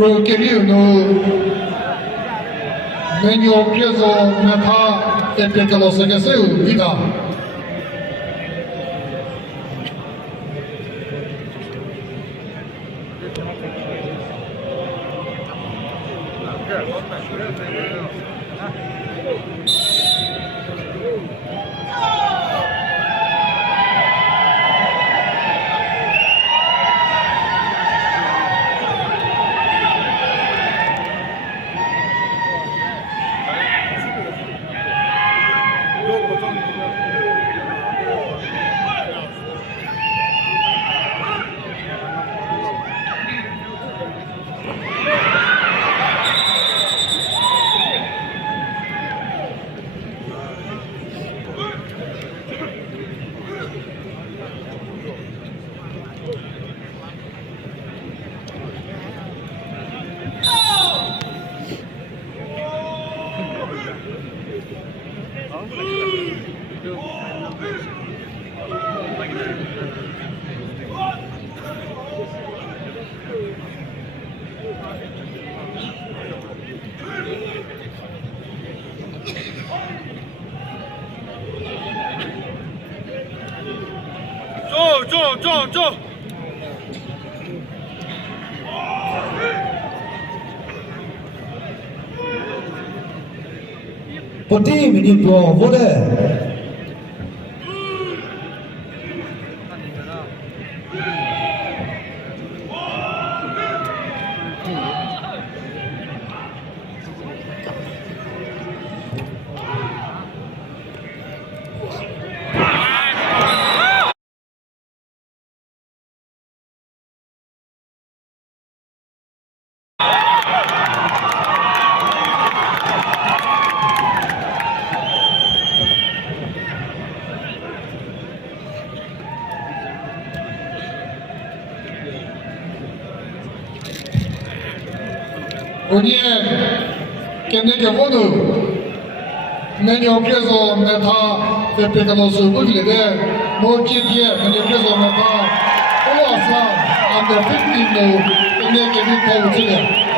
Proquerido Menyo Piezo Meta Epicalo Segaseu Vida Go! 40 minutes for voter. Oye, que ne que vono, menyo Piezo Meta Epicalo Subugile, no Kitie, menyo Piezo Meta, Oasa, and the 15 no, and then get it